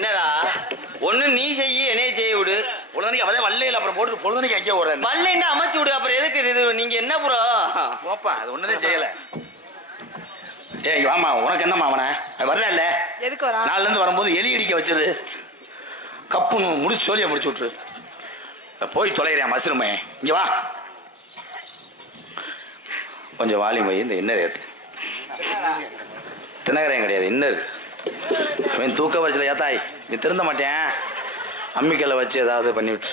என்னடா ஒண்ணு நீ செய்ய என்னைய செய்ய விடு. பொழுதனைக்கு அவதான் வல்லையில அப்புறம் போட்டு பொழுதனைக்கு அங்கே ஓடுறேன். வல்லைன்னா அமைச்சு விடு. அப்புறம் எதுக்கு இது? நீங்க என்ன ப்ரோ போப்பா, அது ஒண்ணுதான் செய்யல. ஏய் வாமா, உனக்கு என்னம்மா அவனை வரல இல்ல? எதுக்கு வரா? நாலுல இருந்து வரும்போது எலி அடிக்க வச்சது கப்புன்னு முடிச்சு சோழியை முடிச்சு விட்டுரு. போய் தொலைகிறேன் மஷ்ரூமே. இங்க வா, கொஞ்சம் வாலி போய் இந்த இன்னர் ஏற்று. தினகரையும் கிடையாது, இன்னர். அவன் தூக்க வரிசையில் ஏத்தாய் நீ திருந்த மாட்டேன். அம்மிக்கல்லை வச்சு ஏதாவது பண்ணி விட்டு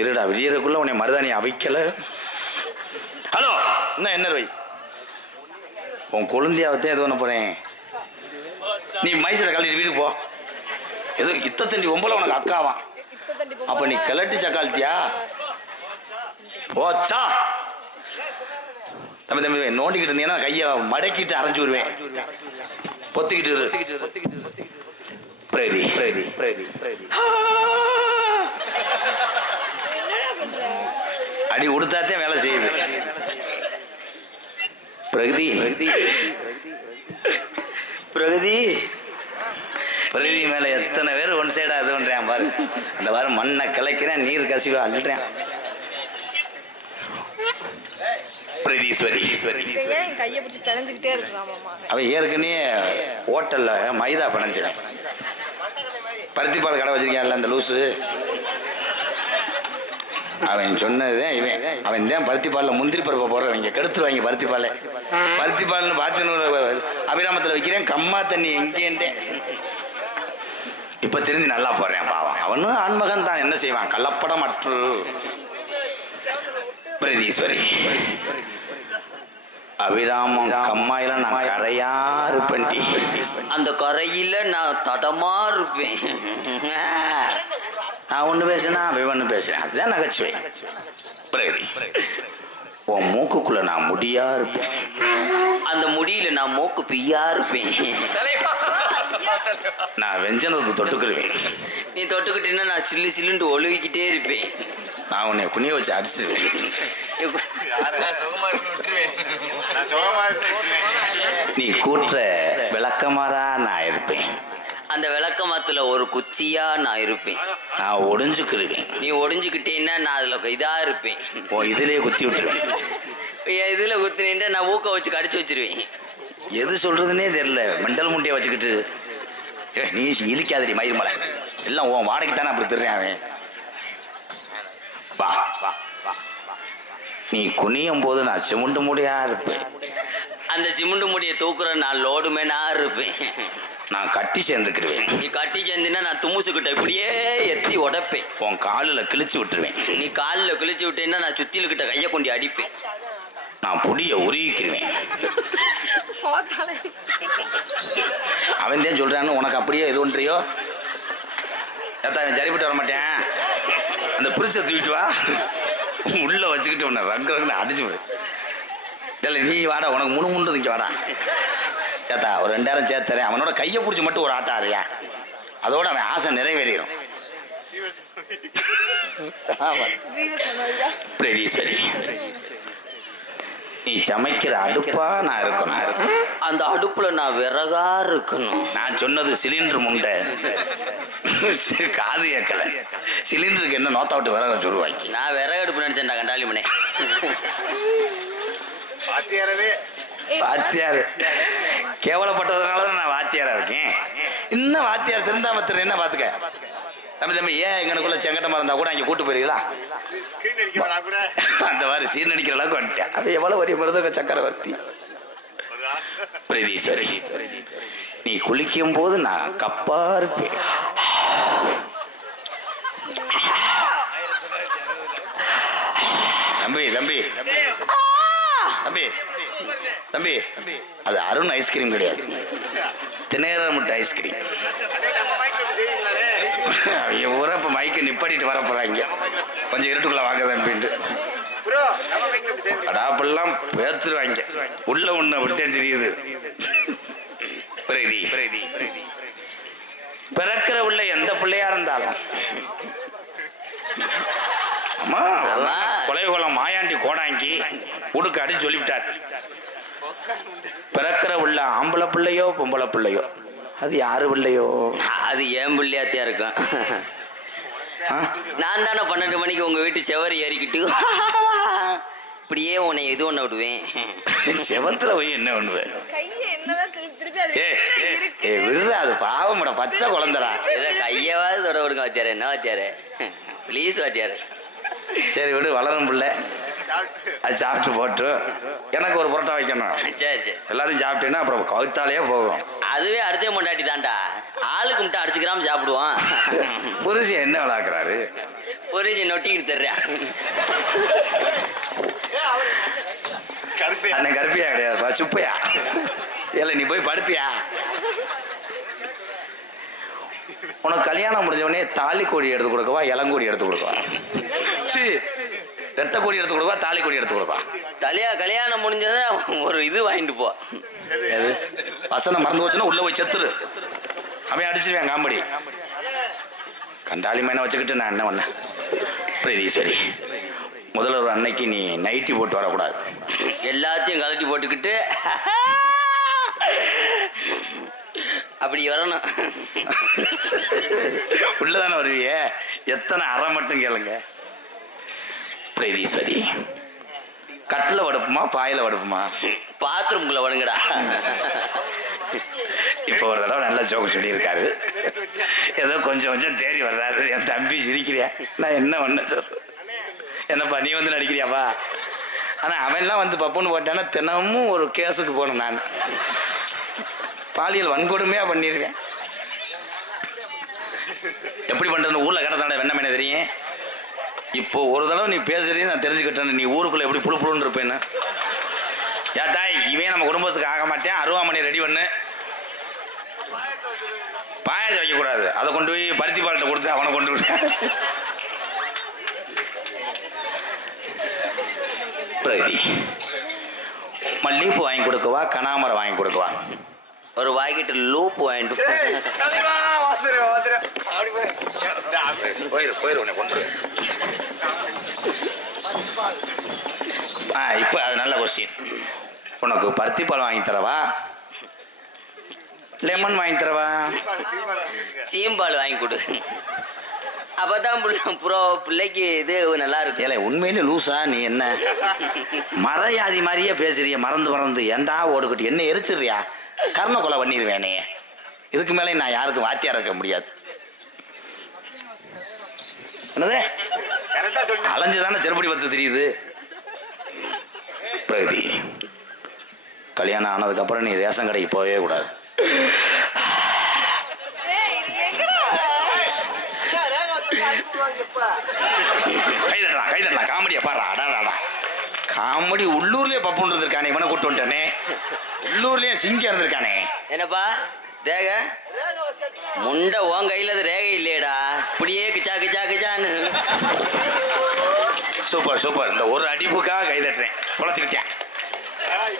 இருடா, விடியறதுக்குள்ள உன்னை மருதாணி அவைக்கல. ஹலோ, இன்னும் இன்னர் வை. உன் குழந்தையாவத்தே எது பண்ண போறேன். நீ மைசூரை கழட்டிட்டு வீட்டுக்கு போ. எது இத்தண்டி ஒம்பளை உனக்கு அக்காவான். அப்ப நீ கிளட்டி சக்காலத்தியா போச்சா? தம்பி தம்பி நோண்டிக்கிட்டு இருந்தீங்கன்னா கையை மடக்கிட்டு அரைஞ்சு விடுவேன். பொத்திக்கிட்டு அடி உடுத்தாத்தே வேலை செய்யுது. பிரகதி பிரகதி பிரகதி மேல எத்தனை பேர் ஒன் சைடா இது பண்றேன் பாரு. அந்த வார மண்ணை கிளைக்கிறேன், நீர் கசிவா அள்ளுறேன். அவன் ஏற்கனவே ஹோட்டல்ல மைதா பிணைஞ்சிடேன். பருத்திப்பால் கடை வச்சிருக்கேன்ல அந்த லூசு. அவன் சொன்னதுதான் இவன். அவன் தான் பருத்திப்பாலில் முந்திரி பருப்பை போடுறவங்க கெடுத்துருவாங்க. பருத்திப்பால்னு பார்த்து அபிராமத்தில் வைக்கிறேன். கம்மா தண்ணி எங்கேன்ட்டேன். இப்ப தெரிஞ்சு நல்லா போடுறேன் பாவம். அவனும் ஆண்மகன் தான், என்ன செய்வான்? கள்ளப்படம் அற்று பிரதீஸ்வரி அபிராமம் கம்மாயில நான் கரையா இருப்பேன். அந்த கரையில நான் தடமா இருப்பேன். நான் ஒண்ணு பேசுனா அவன் ஒண்ணு பேசுறேன். அதுதான் நகைச்சுவை. பிரகதி உன் மூக்குக்குள்ள நான் முடியா இருப்பேன். அந்த முடியில நான் மூக்கு பிய்யா இருப்பேன். நான் வெஞ்சனத்தை தொட்டுக்கிடுவேன். நீ தொட்டுக்கிட்டேன்னா நான் சில்லு சில்லுண்டு ஒழுகிக்கிட்டே இருப்பேன். நான் உன்னை குனிய வச்சு அடிச்சிருவேன். நீ கூட்டுற விளக்கமாறா நான் இருப்பேன். அந்த விளக்கமாத்துல ஒரு குச்சியா நான் இருப்பேன். நான் ஒடிஞ்சுக்கிடுவேன். நீ ஒடிஞ்சுக்கிட்டேன்னா நான் அதுல இதா இருப்பேன். ஓ இதுலயே குத்தி விட்டுருவேன். இதுல குத்தினேன்டா நான் ஊக்க வச்சு கடிச்சு வச்சிருவேன். எது சொல்றதுன்னே தெரியல. மெண்டல் முட்டையை வச்சுக்கிட்டு நீ இழிக்காதடி மயிர் மலை எல்லாம் உன் வாடகைக்கு தானே அப்படி திடுறேன் அவன். வா வா நீ குனியும் போது நான் சிமுண்டு முடியா இருப்பேன். அந்த சிமுண்டு முடியை தூக்குற நான் லோடு மேனா இருப்பேன். நான் கட்டி சேர்ந்துக்கிடுவேன். நீ கட்டி சேர்ந்தினா நான் தும்முசுக்கிட்ட இப்படியே எத்தி உடைப்பேன். உன் காலில் கிழிச்சு விட்டுருவேன். நீ காலில் கிழிச்சு விட்டேன்னா நான் சுத்திலுக்கிட்ட கையை கொண்டு அடிப்பேன். நான் புடிய உருகிக்கிடுவேன். அவன் தான் சொல்றான்னு உனக்கு அப்படியே இது ஒன்றியோ ஏத்தா அவன் சரிப்பட்டு வர மாட்டேன். அந்த புரிசை தூக்கிட்டு வா, உள்ள வச்சுக்கிட்டு உன்னை ரங்க அடிச்சு விடு. இல்லை நீ வாடா, உனக்கு முணுமுண்டு இங்கே வாடா. ஏத்தா ஒரு 2000 சேர்த்துறேன். அவனோட கையை பிடிச்சி மட்டும் ஒரு ஆட்டா அறியா, அதோட அவன் ஆசை நிறைவேறிடும். பிரதீஸ்வரி நீ சமைக்கிற அடுப்பா நான் இருக்கணும். அந்த அடுப்புல நான் விறகா இருக்கணும். நான் சொன்னது சிலிண்டர் முண்டை, காது ஏக்கல. சிலிண்டருக்கு என்ன நோத்தா விட்டு விறக சொல்லுவாங்க. நான் விறகு அடுப்பு நினைச்சேன்டா கண்டாலிமனே. வாத்தியார் கேவலப்பட்டதுனாலதான் நான் வாத்தியாரா இருக்கேன். இன்னும் வாத்தியார் திருந்தாம என்ன பாத்துக்க. தம்பி தம்பி ஏன் எங்கனுக்குள்ள செங்கட்டமா இருந்தா கூட அங்கே கூட்டு போயிருக்கீங்களா? அந்த மாதிரி சீன் அடிக்கிற அளவுக்கு வந்துட்டேன். அவன் எவ்வளவு வரி மருதக சக்கரவர்த்தி. பிரதீஸ்வரி நீ குளிக்கும் போது நான் கப்பா இருப்பேன். தம்பி தம்பி தம்பி தம்பி அது அருண் ஐஸ்கிரீம் கிடையாது, தினேரமுட்டு ஐஸ்கிரீம். அவங்க ஊரா இப்ப மைக்க நிப்பாட்டிட்டு வர போறாங்க. கொஞ்சம் இருட்டுக்குள்ள வாங்க தம்பின்ட்டு அடாப்பெல்லாம் பேத்துருவாங்க. உள்ள ஒண்ணு அப்படித்தான் தெரியுது. பிறக்கிற உள்ள எந்த பிள்ளையா இருந்தாலும் அம்மா கொலைகுளம் மாயாண்டி கோடாங்கி உடுக்க அடிச்சு சொல்லிவிட்டார். பிறக்கிற உள்ள ஆம்பளை பிள்ளையோ பொம்பளை பிள்ளையோ அது யாரு பிள்ளையோ? அது ஏன் பிள்ளையாத்தியா இருக்கும். நான் தானே 12 மணிக்கு உங்க வீட்டு செவரி ஏறிக்கிட்டு இப்படியே உன்னை இது ஒண்ண விடுவேன். செவத்துல போய் என்ன பண்ணுவேன்? விடுறா, அது பாவம்டா, பச்சை குழந்தரா. கையவாது தொட விடுங்க வாத்தியாரு. என்ன வாத்தியாரு, ப்ளீஸ் வாத்தியாரு. சரி விடு, வளரும் பிள்ளை. அது சாப்பிட்டு போட்டு எனக்கு ஒரு புரோட்டா வைக்கணும். சரி சரி, எல்லாத்தையும் சாப்பிட்டேன்னா அப்புறம் கவுத்தாலேயே போகும். அதுவே அடுத்த மொண்டாட்டி தான்டா. ஆளுக்கு மட்டும் அடிச்சுக்கிறாம சாப்பிடுவான். புருஷன் என்ன விளாக்குறாரு? புருஷன் நொட்டிக்கிட்டு தர்றேன். அண்ணன் கருப்பியா கிடையாதுப்பா, சுப்பையா. இல்லை நீ போய் படுப்பியா? உனக்கு கல்யாணம் முடிஞ்ச உடனே தாலி கோழி எடுத்து கொடுக்கவா, இளங்கோடி எடுத்து கொடுக்கவா? ரெட்டை கோடி எடுத்து கொடுக்கவா, தாலி கோடி எடுத்து கொடுப்பா? கல்யாணம் முடிஞ்சதை ஒரு இது வாங்கிட்டு போ. வசனம் மறந்து போச்சுன்னா உள்ள போய் செத்துரு. அவன் அடிச்சிருவேன் காமெடி. கண்டாளி மேன வச்சுக்கிட்டு நான் என்ன பண்ணேன்? பிரதீஸ்வரி, முதல்ல ஒரு அன்னைக்கு நீ நைட்டி போட்டு வரக்கூடாது. எல்லாத்தையும் கலட்டி போட்டுக்கிட்டு அப்படி வரணும். உள்ளதானே வருவியே, எத்தனை அறை மட்டும் கேளுங்க. பிரதீஸ்வரி, கட்டில் வடுப்புமா பாயில வடுப்புமா? பாத்ரூம்குள்ள வடுங்கடா. இப்போ ஒரு தடவை நல்லா ஜோக்கு சொல்லியிருக்காரு. ஏதோ கொஞ்சம் கொஞ்சம் தேடி வர்றாரு. என் தம்பி சிரிக்கிறியா? நான் என்ன ஒன்று சொல்றேன், என்னப்பா நீ வந்து நடிக்கிறியாப்பா? ஆனால் அவன்லாம் வந்து பப்புன்னு போட்டானா தினமும் ஒரு கேஸுக்கு போகணும். நான் பாலியல் வன்கொடுமையாக பண்ணிடுவேன். எப்படி பண்ணுறதுன்னு ஊரில் கடத்தாண்ட வெண்ணமேனே தெரியும். இப்போ ஒரு தடவை நீ பேசுறீன்னு நான் தெரிஞ்சுக்கிட்டேன். நீ ஊருக்குள்ளே எப்படி புழு புழுன்னு இருப்பேன்னு. யா தாய், இவன் நம்ம குடும்பத்துக்கு ஆக மாட்டேன். அருவாமணி ரெடி பண்ணு. பாயாசம் வைக்கக்கூடாது, அதை கொண்டு போய் பருத்தி பால்கிட்ட கொடுத்து அவனை கொண்டு விட. பிரகதி, மல்லிகைப்பூ வாங்கி கொடுக்கவா, கனாமரம் வாங்கி கொடுக்கவா? ஒரு வாய்க்கிட்டு லூப் வாங்கிட்டு போயிரு உன்னை கொண்டு. இப்போ அது நல்ல கொஸ்டின். உனக்கு பருத்தி பால் வாங்கி தரவா, லெமன் வாங்கி தரவா, சீம்பால் வாங்கி கொடு. அப்பதான் பிள்ளைக்கு இது நல்லா இருக்கு. ஏலே உண்மையிலே லூசா நீ? என்ன மறையாதி மாதிரியே பேசுறிய, மறந்து ஏண்டா ஓடுக்கிட்டு என்ன எரிச்சிடுறியா? கர்ண கொலை பண்ணிடுவேனே. இதுக்கு மேலே நான் யாருக்கும் வாத்தியார் இருக்க முடியாது. என்னது அலைஞ்சுதானே செருப்படி பத்து தெரியுது. பிரகதி, கல்யாணம் ஆனதுக்கப்புறம் நீ ரேஷன் கடைக்கு போகவே கூடாது. கைதட்டலாம் காமெடியா பாடுறா. அடாடா, காமெடி. உள்ளூர்லயே பப்புன்னு இருந்திருக்கானே, இவனை கூட்டு வந்துட்டானே. உள்ளூர்லயே சிங்க இருந்திருக்கானே. என்னப்பா தேக முண்டை உன் கையில அது ரேகை இல்லையடா. இப்படியே கிச்சா கிச்சா கிச்சான்னு. Super super. இந்த ஒரு அடிப்புக்காக கைதட்டுறேன். குழச்சிக்கிட்டேன்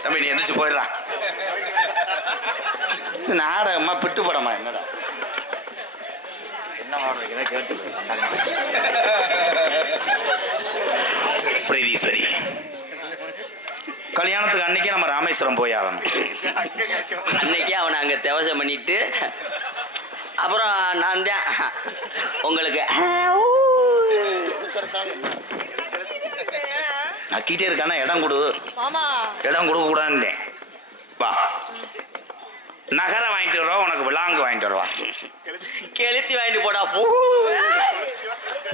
தம்பி, நீ எந்திரிச்சு போயிடலாம். நாடகமா பிட்டு படமா? என்னடா என்ன மாடுறீங்க கேட்டு. பிரதீஸ்வரி, கல்யாணத்துக்கு அன்னைக்கே நம்ம ராமேஸ்வரம் போய் ஆகணும். அன்னைக்கே அவனை அங்க தேவசம் பண்ணிட்டு அப்புறம் நான் தான் உங்களுக்கு நக்கிட்டே இருக்கானா, இடம் கொடு. இடம் கொடுக்க கூடாதுன்னு வா. நகரம் வாங்கிட்டு வருவா, உனக்கு விளாங்கு வாங்கிட்டு வருவா. கெளுத்தி வாங்கிட்டு போடா.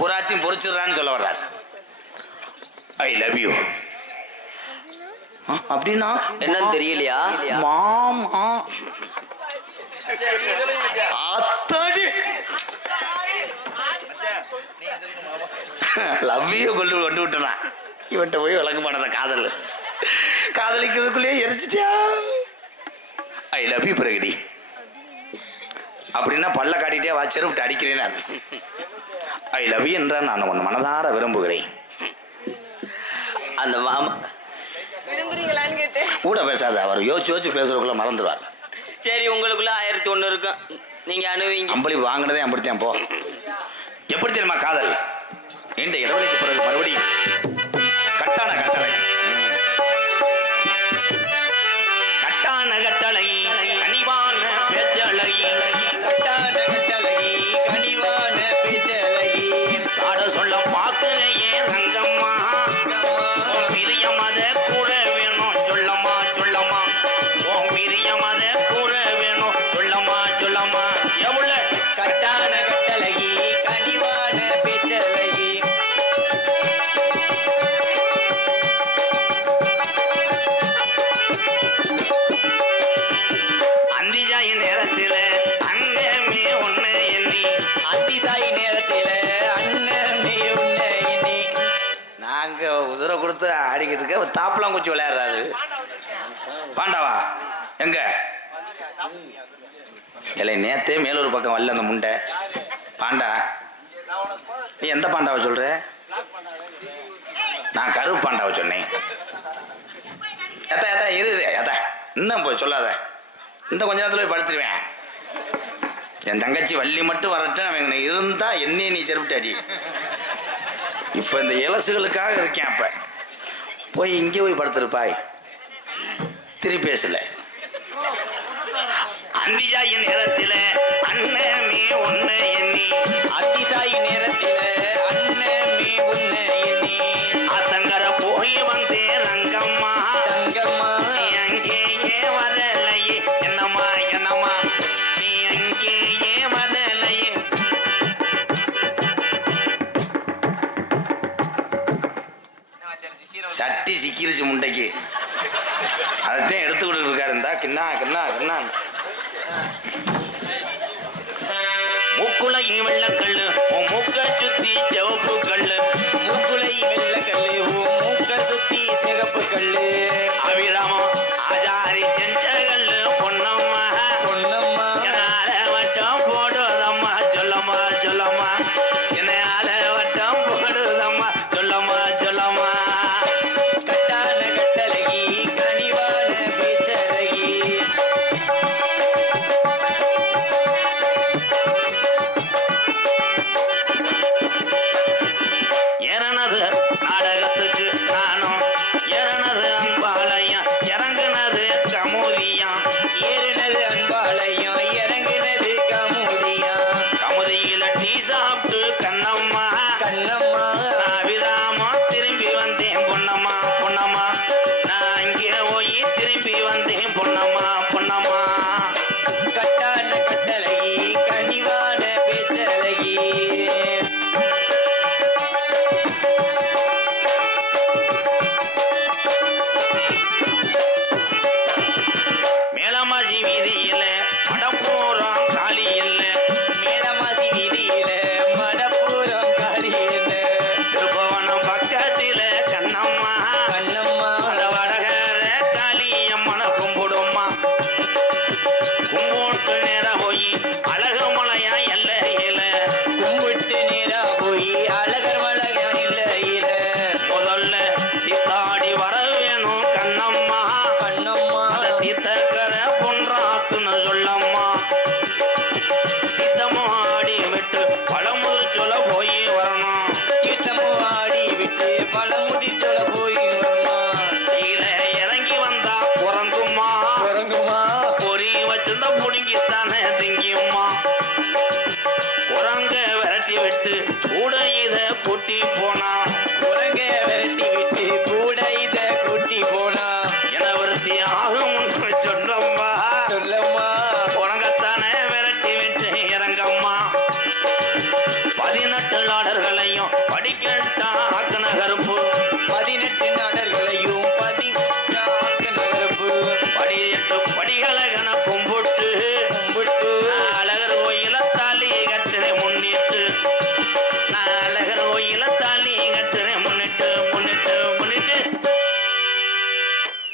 புறாத்தையும் பொறிச்சிடுறான்னு சொல்ல வர்றாரு. ஐ லவ் யூ அப்படின்னா என்னன்னு தெரியலையா? மாமா அத்தாடி லவ் யூ கொண்டு விட்டுனா இவன்ட்ட போய் விளங்க மாட்டத காதல் காதலிக்கிறதுக்குள்ளேயே எரிச்சிட்டியா. ஐ லவ் யூ பிரகதி அப்படின்னா பல்ல காட்டிட்டே வா, செருப்பிட்டு அடிக்கிறேன்னு. ஐ லவ் யூ என்றால் நான் உன் மனதார விரும்புகிறேன். அந்த மாமா விரும்புறீங்களான்னு கேட்டு கூட பேசாத, அவர் யோசிச்சு பேசுறதுக்குள்ள மறந்துடுவார். சரி, உங்களுக்குள்ள 1001 இருக்கும், நீங்க அணுவீங்க. அம்பளி வாங்கினதே அப்படித்தான். போ. எப்படி தெரியுமா காதல்? இந்த இடைவெளிக்கு பிறகு மறுபடியும் கட்டான கட்டளை, கட்டான கட்டளை, கனிவான பேச்சலை. கொடுத்து ஆடிக்கிட்டு இருக்க. தாப்பெல்லாம் குச்சி விளையாடுறாரு. பாண்டாவா எங்க இல்லை நேத்தே மேலூர் பக்கம் வரல அந்த முண்டை பாண்டா. நீ எந்த பாண்டாவை சொல்ற? நான் கருப்பு பாண்டாவை சொன்னேன். ஏத்தா ஏத்தா இரு ஏத்தா இன்னும் போய் சொல்லாத. இந்த கொஞ்ச நேரத்தில் போய் படுத்துருவேன். என் தங்கச்சி வள்ளி மட்டும் வரட்டும். அவங்க இருந்தா என்னையே நீ செருப்பிட்டு அடி. இப்போ இந்த இலசுகளுக்காக இருக்கேன். அப்ப போய் இங்கே போய் படுத்துருப்பாய். திருப்பி பேசல. அந்திசாயி நேரத்தில் அண்ணமே ஒன்று எண்ணி அத்திசாயி நேரத்தில் அண்ணமே ஒன்று எண்ணி அத்தங்கர போய் வந்தேன் ரங்கம்மா ரங்கம்மா நீ அங்கேயே வரலையே என்னம்மா என்னம்மா நீ அங்கேயே வரலையே. சட்டி சிக்கிருச்சு முண்டைக்கு. அதைத்தான் எடுத்துக்கிட்டு இருக்காரு. இருந்தா கிண்ணா கிண்ணா கிண்ணா மூக்குலை வெள்ளக்கல்லு உன் மூக்க சுத்தி சிவப்பு கல்லு மூக்குலை வெள்ளக்கல்லு உன் மூக்க சுத்தி சிகப்பு கல்லு அபிராமம் ஆச்சாரி செஞ்ச கல்லு பொன்னம்மா பொன்னம்மா என்னால வட்டம் போடுதம்மா சொல்லம்மா சொல்லம்மா என்னால வட்டம் போடுதம்மா சொல்லம்மா சொல்லம்மா. கட்டான கட்டழகி கனிவான பேச்சழகி ஏறனது நாடகத்துக்கு நானும் ஏறனது அன்பாலயம் இறங்குனது கமுதியம் ஏறினது அன்பாலயம் இறங்குனது கமுதியம் கமுதியில டீ சாப்பிட்டு கண்ணம்மா கண்ணம்மா அபிராமா திரும்பி வந்தேன் பொன்னம்மா பொன்னம்மா நான் இங்கே போய் திரும்பி வந்தேன் பொன்னம்மா பொன்னம்மா. கட்டான கட்டழகி கனிவான பேச்சழகி மேலமாசி வீதியில மடப்பூரம் காலி இல்ல மேலமாசி வீதியில மடப்பூரம் காலி இல்ல திருப்பவனம் பக்கத்தில கண்ணம்மா கண்ணம்மா அந்த வடகர காளியம்மன கும்பிடும்மா கும்பிட்டு நேரா போய் அழகு மலையா எல்லையில கும்பிட்டு நேரா போய் அழகர் மலையா இல்லையில முதல்ல சித்தாடி வர வேணும் கண்ணம்மா கண்ணம்மா சித்தக்கர பொன்றாத்துன்னு சொல்லம்மா சித்தமும் ஆடி விட்டு பழமுது சொல்ல போய் வரணும் சித்தமும் ஆடி விட்டு பழமுதி சொல்ல போய் வரணும். கீழே இறங்கி வந்தா குரங்குமா குரங்குமா பொறி வச்சிருந்தா புடுங்கித்தானே திங்கியுமா குரங்க விரட்டி விட்டு கூட இத கூட்டி போனா குரங்க விரட்டி விட்டு கூட இத கூட்டி போனா எனவருத்தி ஆகும் சொல்லம்மா சொல்லம்மா குரங்கத்தானே விரட்டி விட்டு இறங்கம்மா 18 நாடர்களையும் படிக்கட்டா ஆக்கன கருப்பு 18 நாடர்களையும் ஆக்கன கருப்பு 18 படிகளகன கும்பிட்டு கும்பிட்டு அழகர் கோயில தாலி கட்டுரை முன்னிட்டு நான் அழகர் கோயில தாலி கட்டுரை முன்னிட்டு முன்னிட்டு முன்னிட்டு.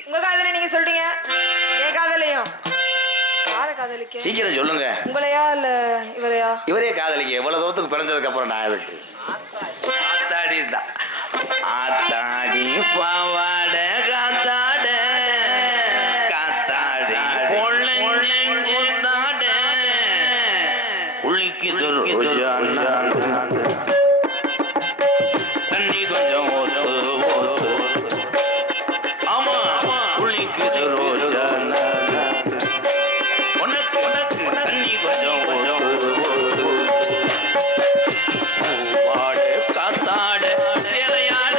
உங்க காதல நீங்க சொல்றீங்க, என் காதலையும் யார காதலிக்க? சீக்கிரம் சொல்லுங்க. உங்களையா இல்ல இவரையா? இவரே காதலிக்க. எவ்வளவு தூரத்துக்கு பிறந்ததுக்கு அப்புறம் நான் அதுக்கு ஆத்தாடி தான் ஆத்தாடி பாவாட காத்தாட காத்தாடி பொள்ளஞ்சுத்தாட உளிக்குது ரோஜானா தண்ணி கொஞ்சம் ஓத்து ஓத்து ஆமா உளிக்குது ரோஜானா உனக்கு உனக்கு தண்ணி கொஞ்சம் ஓத்து ஓத்து பாடு காத்தாட சேலையாட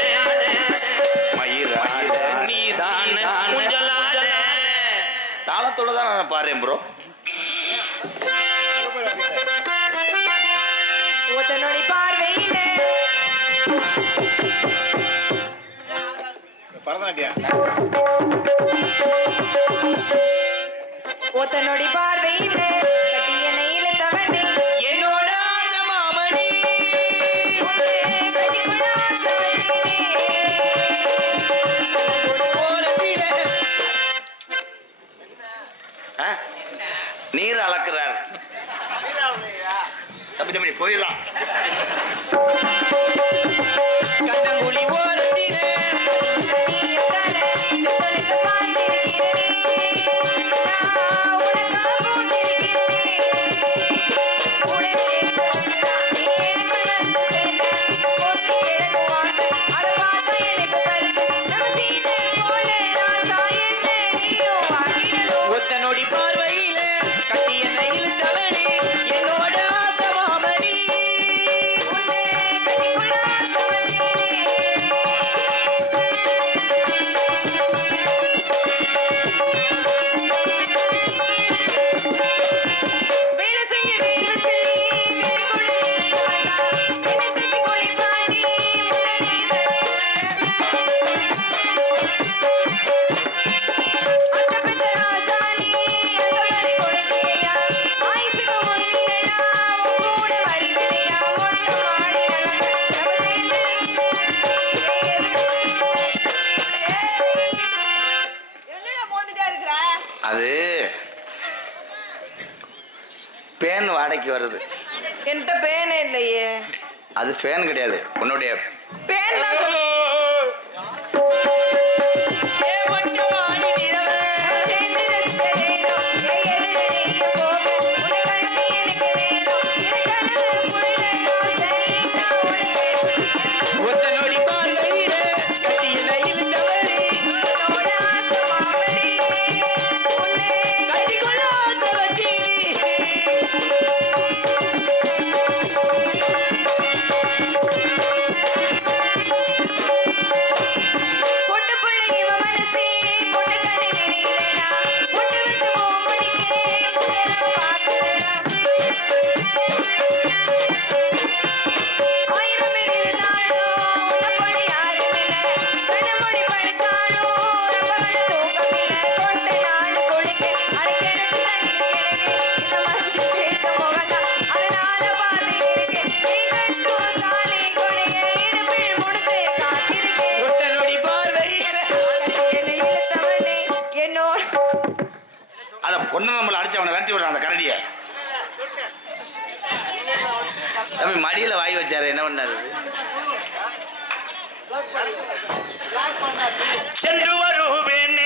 மயிராட நீதான முஞ்சலாட தாளத்தோட தான் நான் பாடுறேன் ப்ரோ. ஒத்தனோடி பார்வையிலே ஒத்தனோடி பார்வையிலே கட்டிய நெயில தவணி என்னோட ஆசமாமணி கட்டிய ஆசமணி தம்பி தம்பி போயிடலாம். கண்ணங்குழி ஓரத்திலே ஒத்த நொடி பார்வையிலே கட்டி என்னை இழுத்தவனே என்னோட ஆசமாமணி. அது பேன் வாடகைக்கு வருது. என்கிட்ட பேனே இல்லையே. அது ஃபேன் கிடையாது, உன்னுடைய பேன் தான் சொல்லு. கொண்டு நம்மளை அடிச்சு அவனை விரட்டி விடுறான் அந்த கரடியை. தம்பி மடியில வாய் வச்சாரு, என்ன பண்ணாரு? சென்று வருவேன்